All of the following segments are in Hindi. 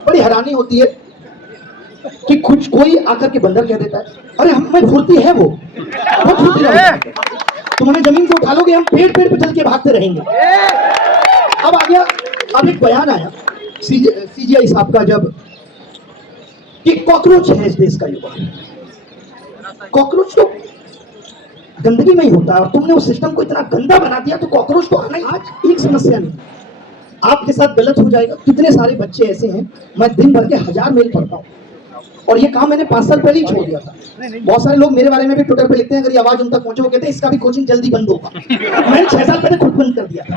बड़ी हैरानी होती है कि कुछ कोई आकर के बंदर कह देता है, अरे हम में फुर्ती है, वो फुर्ती है। तुम्हारे जमीन को उठा लोगे, हम पेड़ पेड़ पे चल के भागते रहेंगे। अब आ गया, अब एक बयान आया सीजीआई साहब का, जब कि कॉकरोच है इस देश का युवा। कॉकरोच तो गंदगी में ही होता है और तुमने उस सिस्टम को इतना गंदा बना दिया तो कॉकरोच तो आना ही। आज एक समस्या नहीं, आपके साथ गलत हो जाएगा। कितने सारे बच्चे ऐसे हैं, मैं दिन भर के 1000 मेल पढ़ता हूँ और ये काम मैंने 5 साल पहले ही छोड़ दिया था। बहुत सारे लोग मेरे बारे में भी ट्विटर पे लिखते हैं, अगर ये आवाज उन तक पहुंचे, वो कहते हैं इसका भी कोचिंग जल्दी बंद होगा। मैंने 6 साल पहले खुद बंद कर दिया था।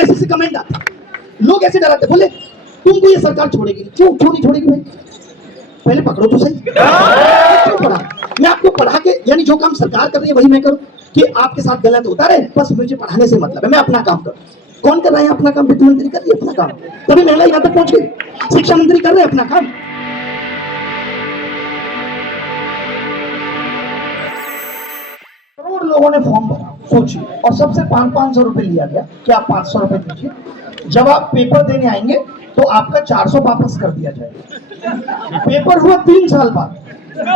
ऐसे कमेंट आते, लोग ऐसे डराते, बोले तुमको ये सरकार छोड़ेगी। क्यों नहीं छोड़ेगी भाई, पहले पकड़ो तो सही। क्यों पढ़ा, मैं आपको पढ़ा के, यानी जो काम सरकार कर रही है वही मैं करूं कि आपके साथ गलत होता रहे, बस मुझे पढ़ाने से मतलब है, मैं अपना काम करूं। कौन कर रहा है अपना काम? वित्त मंत्री कर रही है अपना काम, तभी महिला यहां तक पहुंच गई। शिक्षा मंत्री कर रहे हैं अपना काम। करोड़ लोगों ने फॉर्म भरा, सोचिए, और सबसे 500 रुपए लिया गया कि आप 500 रुपए दीजिए, जब आप पेपर देने आएंगे तो आपका 400 वापस कर दिया जाएगा। पेपर हुआ 3 साल बाद,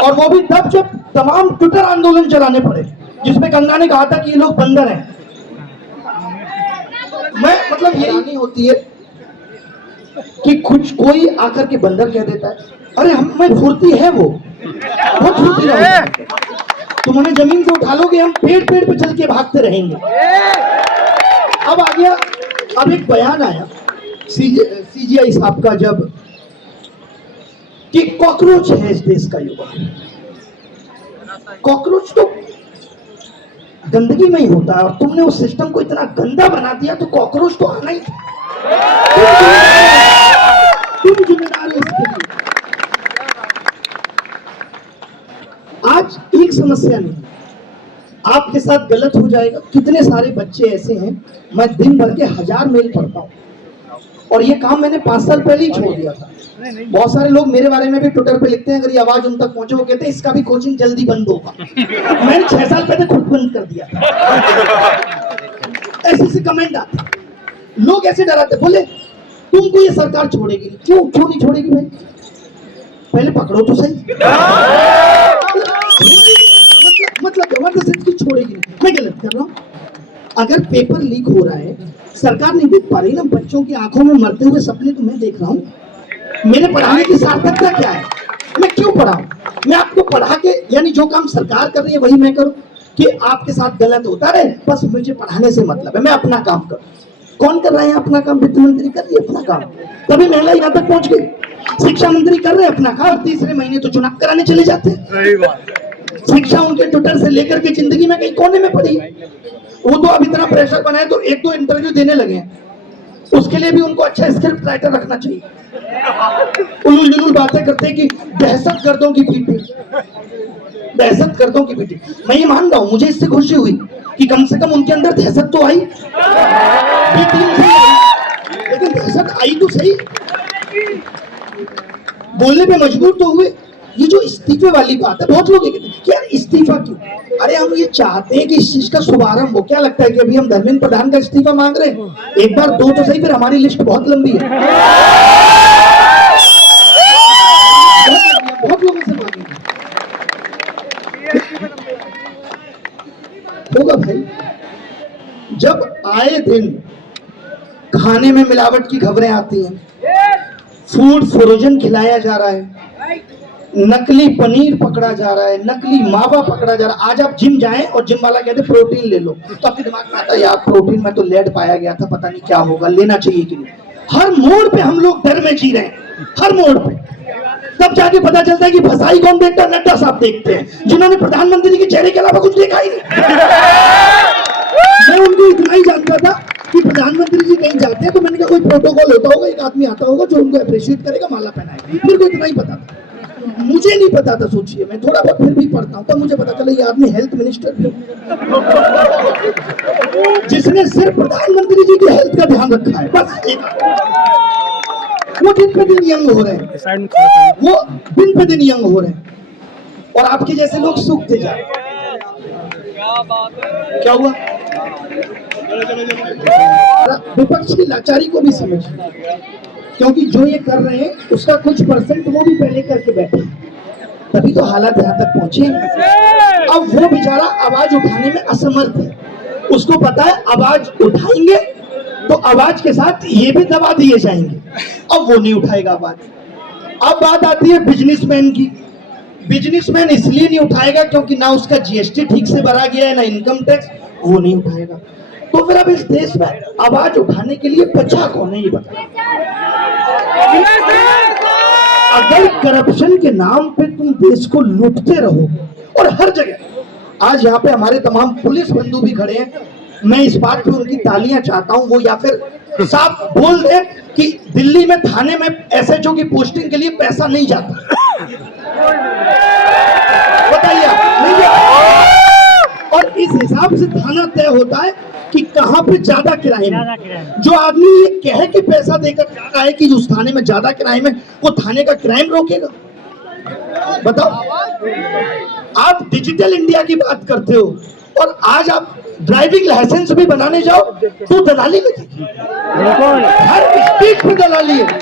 और वो भी तब जब तमाम ट्विटर आंदोलन चलाने पड़े, जिसमें गंगा ने कहा था कि ये लोग बंदर हैं। मैं मतलब यही नहीं होती है कि कुछ कोई आकर के बंदर कह देता है, अरे हम में फुर्ती है, वो फुर्ती है। तुम्हारे जमीन को उठा लोगे, हम पेड़ पेड़ पे चल के भागते रहेंगे। अब आ गया, अब एक बयान आया सीजीआई साहब का, जब कि कॉकरोच है इस देश का युवा। कॉकरोच तो गंदगी में ही होता है और तुमने उस सिस्टम को इतना गंदा बना दिया तो कॉकरोच तो आना ही था। तुम जिम्मेदार हो इसके लिए। आज एक समस्या नहीं, आपके साथ गलत हो जाएगा। कितने सारे बच्चे ऐसे हैं, मैं दिन भर के 1000 मेल पढ़ता हूँ और ये काम मैंने 5 साल पहले ही छोड़ दिया था। बहुत सारे लोग मेरे बारे में भी ट्विटर पे लिखते हैं, अगर ये आवाज उन तक पहुंचे, वो कहते हैं इसका भी कोचिंग जल्दी बंद होगा। मैंने 6 साल पहले खुद बंद कर दिया था। ऐसे कमेंट आते, लोग ऐसे डराते, बोले तुमको ये सरकार छोड़ेगी। क्यों नहीं छोड़ेगी भाई, पहले पकड़ो तो सही। मतलब जबरदस्ती छोड़ेगी नहीं। मैं गलत कर रहा हूं? अगर पेपर लीक हो रहा है, सरकार नहीं देख पा रही ना, बच्चों की आंखों में मरते हुए सपने तो मैं देख रहा हूं। मेरे पढ़ाने की सार्थकता क्या है? मैं क्यों पढ़ाऊं? मैं आपको पढ़ा के, यानी जो काम सरकार कर रही है वही मैं करूं कि आपके साथ गलत होता रहे, बस मुझे पढ़ाने से मतलब है, मैं अपना काम करूं। कौन कर रहे हैं अपना काम? वित्त मंत्री कर रही है अपना काम, तभी महिला यहां तक पहुंच गई। शिक्षा मंत्री कर रहे हैं अपना काम, तीसरे महीने तो चुनाव कराने चले जाते हैं। सही बात। शिक्षा उनके ट्विटर से लेकर के जिंदगी में कहीं कोने में पड़ी। वो तो अब इतना प्रेशर बनाए तो 1-2 इंटरव्यू देने लगे हैं, उसके लिए भी उनको अच्छा स्क्रिप्ट राइटर रखना चाहिए। उलूल जुलूल बातें करते हैं कि दहशतगर्दों की पीठी, दहशतगर्दों की पीठी। मैं ये मान रहा हूं, मुझे इससे खुशी हुई कि कम से कम उनके अंदर दहशत तो आई, लेकिन दहशत आई तो सही, बोलने पे मजबूर तो हुए। ये जो इस्तीफे वाली बात है, बहुत लोग कहते हैं कि यार इस्तीफा क्यों? अरे हम ये चाहते हैं कि इस चीज का शुभारंभ हो। क्या लगता है कि अभी हम धर्मेंद्र प्रधान का इस्तीफा मांग रहे हैं? एक बार 2 तो सही, फिर हमारी लिस्ट बहुत लंबी है, बहुत लोगों से मांगेंगे। होगा भाई, जब आए दिन खाने में मिलावट की खबरें आती हैं, फूड फ्रोजन खिलाया जा रहा है, नकली पनीर पकड़ा जा रहा है, नकली मावा पकड़ा जा रहा है। आज आप जिम जाएं और जिम वाला कहते प्रोटीन ले लो, तो आपके दिमाग में आता है यार प्रोटीन में तो लेड पाया गया था, पता नहीं क्या होगा, लेना चाहिए कि नहीं। हर मोड़ पे हम लोग डर में जी रहे हैं, हर मोड़ पे। तब जाके पता चलता है कि फसाई कौन देखता है? नड्डा साहब देखते हैं, जिन्होंने प्रधानमंत्री के चेहरे के अलावा कुछ देखा ही नहीं। मैं उनको इतना ही जानता था कि प्रधानमंत्री जी कहीं जाते हैं तो मैंने कहा कोई प्रोटोकॉल होता होगा, एक आदमी आता होगा जो उनको अप्रिशिएट करेगा, माला पहनाएगा। मेरे को इतना ही पता था, मुझे नहीं पता था। सोचिए, मैं थोड़ा बहुत फिर भी पढ़ता हूँ, तब मुझे पता चला ये आदमी हेल्थ मिनिस्टर भी, जिसने सिर्फ प्रधानमंत्री जी की हेल्थ का ध्यान रखा है, बस एक। वो दिन पे दिन यंग हो रहे हैं, वो दिन पे दिन यंग हो रहे हैं और आपके जैसे लोग सूखते जा रहे हैं। क्या हुआ? विपक्ष की लाचारी को भी समझिए। क्योंकि जो ये कर रहे हैं उसका कुछ परसेंट वो भी पहले करके बैठे, तभी तो हालात यहाँ तक पहुंचे। अब वो बेचारा आवाज उठाने में असमर्थ है, उसको पता है आवाज उठाएंगे तो आवाज के साथ ये भी दबा दिए जाएंगे, अब वो नहीं उठाएगा आवाज। अब बात आती है बिजनेसमैन की। बिजनेसमैन इसलिए नहीं उठाएगा क्योंकि ना उसका जीएसटी ठीक से भरा गया है, ना इनकम टैक्स, वो नहीं उठाएगा। तो फिर अब इस देश में आवाज उठाने के लिए बचा कौन है ये बताओ। अगर करप्शन के नाम पे तुम देश को लूटते रहो, और हर जगह आज यहाँ पे हमारे तमाम पुलिस बंधु भी खड़े हैं, मैं इस बात पे उनकी तालियां चाहता हूं, वो या फिर साफ बोल दे कि दिल्ली में थाने में एसएचओ की पोस्टिंग के लिए पैसा नहीं जाता। बताइए नहीं जाता। और इस हिसाब से थाना तय होता है कि कहां पे ज्यादा किराए में। जो आदमी ये कहे कि पैसा देकर जा रहा है कि उस थाने में ज्यादा किराए में, वो थाने का क्राइम रोकेगा? बताओ। आप डिजिटल इंडिया की बात करते हो और आज आप ड्राइविंग लाइसेंस भी बनाने जाओ तो दलाली लगेगी, हर स्टेट पे दलाली है।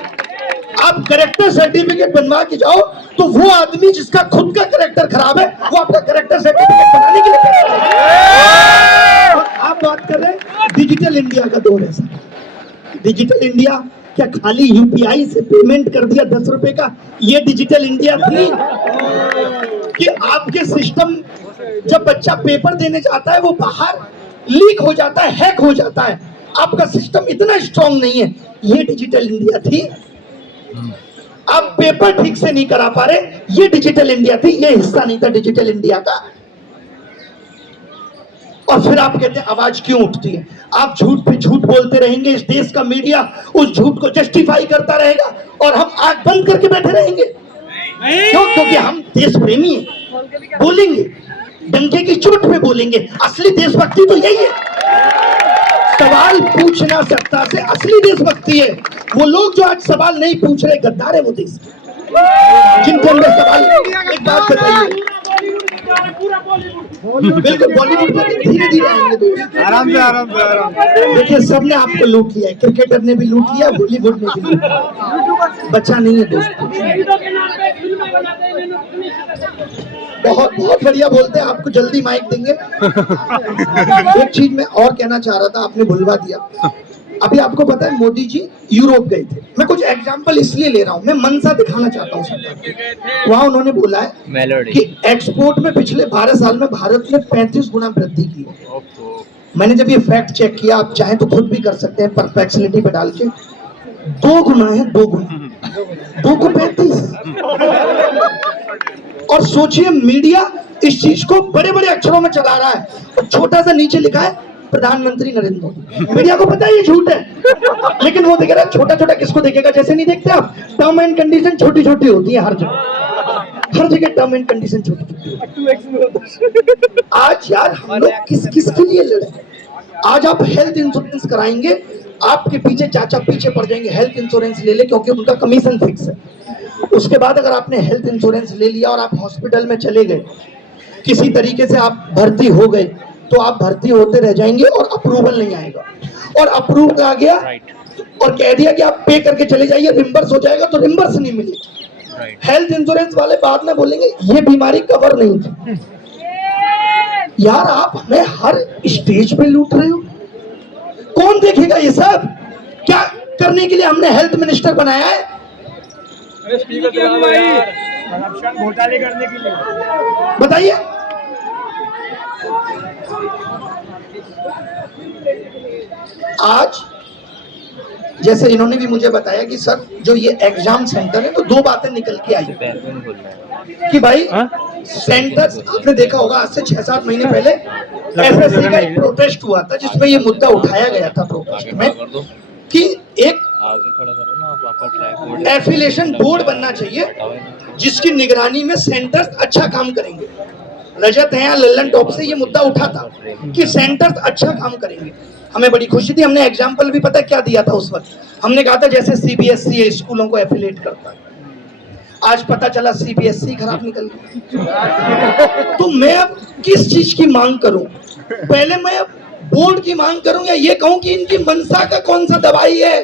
आप करेक्टर सर्टिफिकेट बनवा के जाओ तो वो आदमी जिसका खुद का करेक्टर खराब है वो आपका करेक्टर सर्टिफिकेट बनाने के लिए। और आप बात कर रहे हैं डिजिटल इंडिया का दौर है सर। डिजिटल इंडिया क्या खाली यूपीआई से पेमेंट कर दिया 10 रुपए का, ये डिजिटल इंडिया थी? कि आपके सिस्टम जब बच्चा पेपर देने जाता है वो बाहर लीक हो जाता है, हैक हो जाता है, आपका सिस्टम इतना स्ट्रांग नहीं है, ये डिजिटल इंडिया थी? आप पेपर ठीक से नहीं करा पा रहे, ये डिजिटल इंडिया थी? ये हिस्सा नहीं था डिजिटल इंडिया का? और फिर आप कहते हैं आवाज क्यों उठती है? आप झूठ पे झूठ बोलते रहेंगे, इस देश का मीडिया उस झूठ को जस्टिफाई करता रहेगा और हम आंख बंद करके बैठे रहेंगे। क्यों? क्योंकि हम देश प्रेमी हैं, बोलेंगे डंके की चोट पे बोलेंगे। असली देशभक्ति तो यही है, सवाल पूछना सत्ता से असली देशभक्ति है। वो लोग जो आज सवाल नहीं पूछ रहे गद्दार है वो देश, जिनके अंदर सवाल। एक बात बताइए, बिल्कुल बॉलीवुड में धीरे धीरे आएंगे दोस्त, आराम से। देखिए सबने आपको लूट लिया है, क्रिकेटर ने भी लूट लिया, बॉलीवुड ने भी लूट लिया, बचा नहीं है दोस्त। बहुत बहुत बढ़िया बोलते हैं, आपको जल्दी माइक देंगे। एक चीज मैं और कहना चाह रहा था, आपने भुलवा दिया। अभी आपको पता है मोदी जी यूरोप गए थे, मैं कुछ एग्जांपल इसलिए ले रहा हूं, मैं मंशा दिखाना चाहता हूं सरकार। वहां उन्होंने बोला है कि एक्सपोर्ट में पिछले 12 साल में भारत ने 35 गुना वृद्धि की है। मैंने जब ये फैक्ट चेक किया, आप चाहें तो खुद भी कर सकते हैं परप्लेक्सिटी पे डाल के, 2 गुना है, 2 गुना, 2 को 35। और सोचिए मीडिया इस चीज को बड़े बड़े अक्षरों में चला रहा है और छोटा सा नीचे लिखा है प्रधानमंत्री नरेंद्र मोदी। मीडिया को पता है ये झूठ है, लेकिन वो देखेगा। छोटा छोटा किसको देखेगा? जैसे नहीं देखते आप, टर्म एंड कंडीशन छोटी छोटी होती है हर जगह, हर जगह टर्म एंड कंडीशन छोटी छोटी होती है। आज यार हम लोग किस किस के लिए लड़े? आज आप हेल्थ इंश्योरेंस कराएंगे, आपके पीछे चाचा पीछे पड़ जाएंगे, हेल्थ इंश्योरेंस ले ले, क्योंकि उनका कमीशन फिक्स है। उसके बाद अगर आपने हेल्थ इंश्योरेंस ले लिया और आप हॉस्पिटल में चले गए, किसी तरीके से आप भर्ती हो गए, तो आप भर्ती होते रह जाएंगे और अप्रूवल नहीं आएगा। और अप्रूवल आ गया और कह दिया कि आप पे करके चले जाइए, रिम्बर्स हो जाएगा, तो रिम्बर्स नहीं मिलेगी। हेल्थ इंश्योरेंस वाले बाद में बोलेंगे ये बीमारी कवर नहीं थी। यार आप हमें हर स्टेज पे लूट रहे हो, कौन देखेगा ये सब? क्या करने के लिए हमने हेल्थ मिनिस्टर बनाया है? घोटाले करने के लिए। बताइए। आज जैसे इन्होंने भी मुझे बताया कि सर जो ये एग्जाम सेंटर है, तो 2 बातें निकल के आई कि भाई सेंटर्स, आपने देखा होगा आज से 6-7 महीने पहले एसएससी का एक प्रोटेस्ट हुआ था जिसमें ये मुद्दा उठाया गया था प्रोटेस्ट में कि एक एफिलिएशन बोर्ड बनना चाहिए जिसकी निगरानी में सेंटर्स अच्छा काम करेंगे। रजत है या लल्लन टॉप से ये मुद्दा उठा था कि सेंटर्स अच्छा काम करेंगे। हमें बड़ी खुशी थी, हमने एग्जाम्पल भी पता क्या दिया था उस वक्त, हमने कहा था जैसे सीबीएसई स्कूलों को एफिलिएट करता है। आज पता चला सीबीएसई खराब निकल गई। तो मैं अब किस चीज की मांग करूं? पहले मैं बोर्ड की मांग करूं या ये कहूं कि इनकी मंशा का कौन सा दवाई है,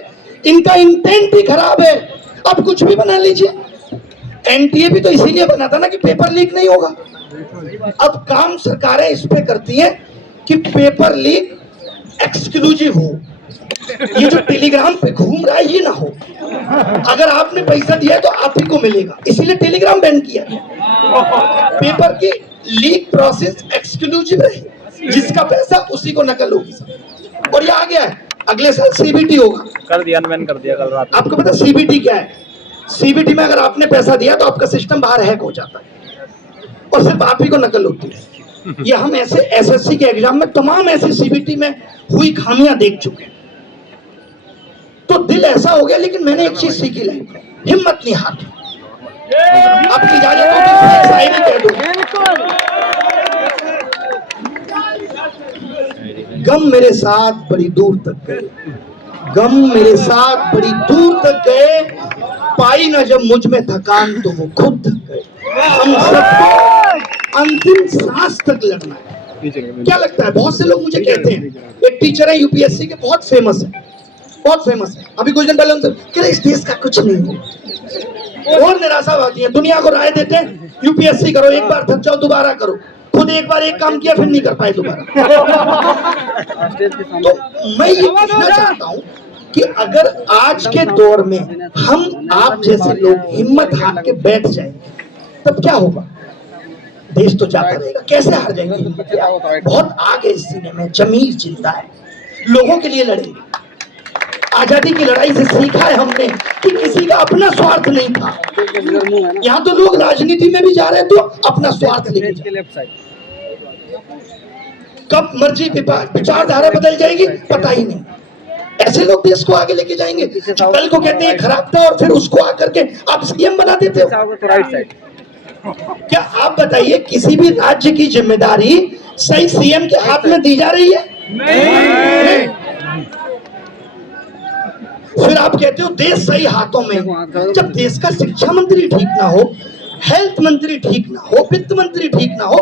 इनका इंटेंट ही खराब है। अब कुछ भी बना लीजिए। एनटीए भी तो इसीलिए बना था ना कि पेपर लीक नहीं होगा। अब काम सरकारें इस पे करती हैं कि पेपर लीक एक्सक्लूसिव हो, ये जो टेलीग्राम पे घूम रहा है ये ना हो। अगर आपने पैसा दिया है तो आप ही को मिलेगा, इसीलिए टेलीग्राम बैन किया गया। पेपर की लीक प्रोसेस एक्सक्लूसिव रहे, जिसका पैसा उसी को नकल होगी। और ये आ गया है, अगले साल सीबीटी होगा। कर दिया, अनबैन कर दिया कल रात। आपको पता सीबीटी क्या है? सीबीटी में अगर आपने पैसा दिया तो आपका सिस्टम बाहर हैक हो जाता है और सिर्फ आप ही को नकल होती है। ये हम ऐसे एसएससी के एग्जाम में तमाम ऐसे सीबीटी में हुई खामियां देख चुके हैं। तो दिल ऐसा हो गया, लेकिन मैंने एक चीज सीखी लाइफ में, हिम्मत नहीं हारनी। आपकी इजाजत हो तो मैं शायरी कह दूं। गम मेरे साथ बड़ी दूर तक गए, गम मेरे साथ बड़ी दूर तक गए, पाई न जब मुझ में थकान तो वो खुद थक गए। हम सबको अंतिम सांस तक लड़ना है। क्या लगता है? बहुत से लोग मुझे कहते हैं, एक टीचर है यूपीएससी के, बहुत फेमस है, बहुत फेमस है। अभी कुछ दिन पहले उनसे कह रहे इस देश का कुछ नहीं हो। और निराशावादी है, दुनिया को राय देते हैं यूपीएससी करो, एक बार थक जाओ दोबारा करो, खुद एक बार एक काम किया फिर नहीं कर पाए दोबारा। तो मैं ये कहना चाहता हूं कि अगर आज के दौर में हम आप जैसे लोग हिम्मत हार के बैठ जाएंगे तब क्या होगा? देश तो जाता रहेगा। कैसे हार जाएंगे? बहुत आगे इस सीने में जमीर जिंदा है, लोगों के लिए लड़ेंगे। आजादी की लड़ाई से सीखा है हमने कि किसी का अपना स्वार्थ नहीं था। यहाँ तो लोग राजनीति में भी जा रहे हैं तो अपना स्वार्थ लेके जा रहे हैं। कब मर्जी विचारधारा बदल जाएगी पता ही नहीं। ऐसे लोग देश को आगे लेके जाएंगे। कल को कहते हैं खराब था और फिर उसको आकर के आप सीएम बना देते हो। क्या आप बताइए, किसी भी राज्य की जिम्मेदारी सही सीएम के हाथ में दी जा रही है? नहीं। फिर आप कहते हो देश सही हाथों में। जब देश का शिक्षा मंत्री ठीक ना हो, हेल्थ मंत्री ठीक ना हो, वित्त मंत्री ठीक ना हो,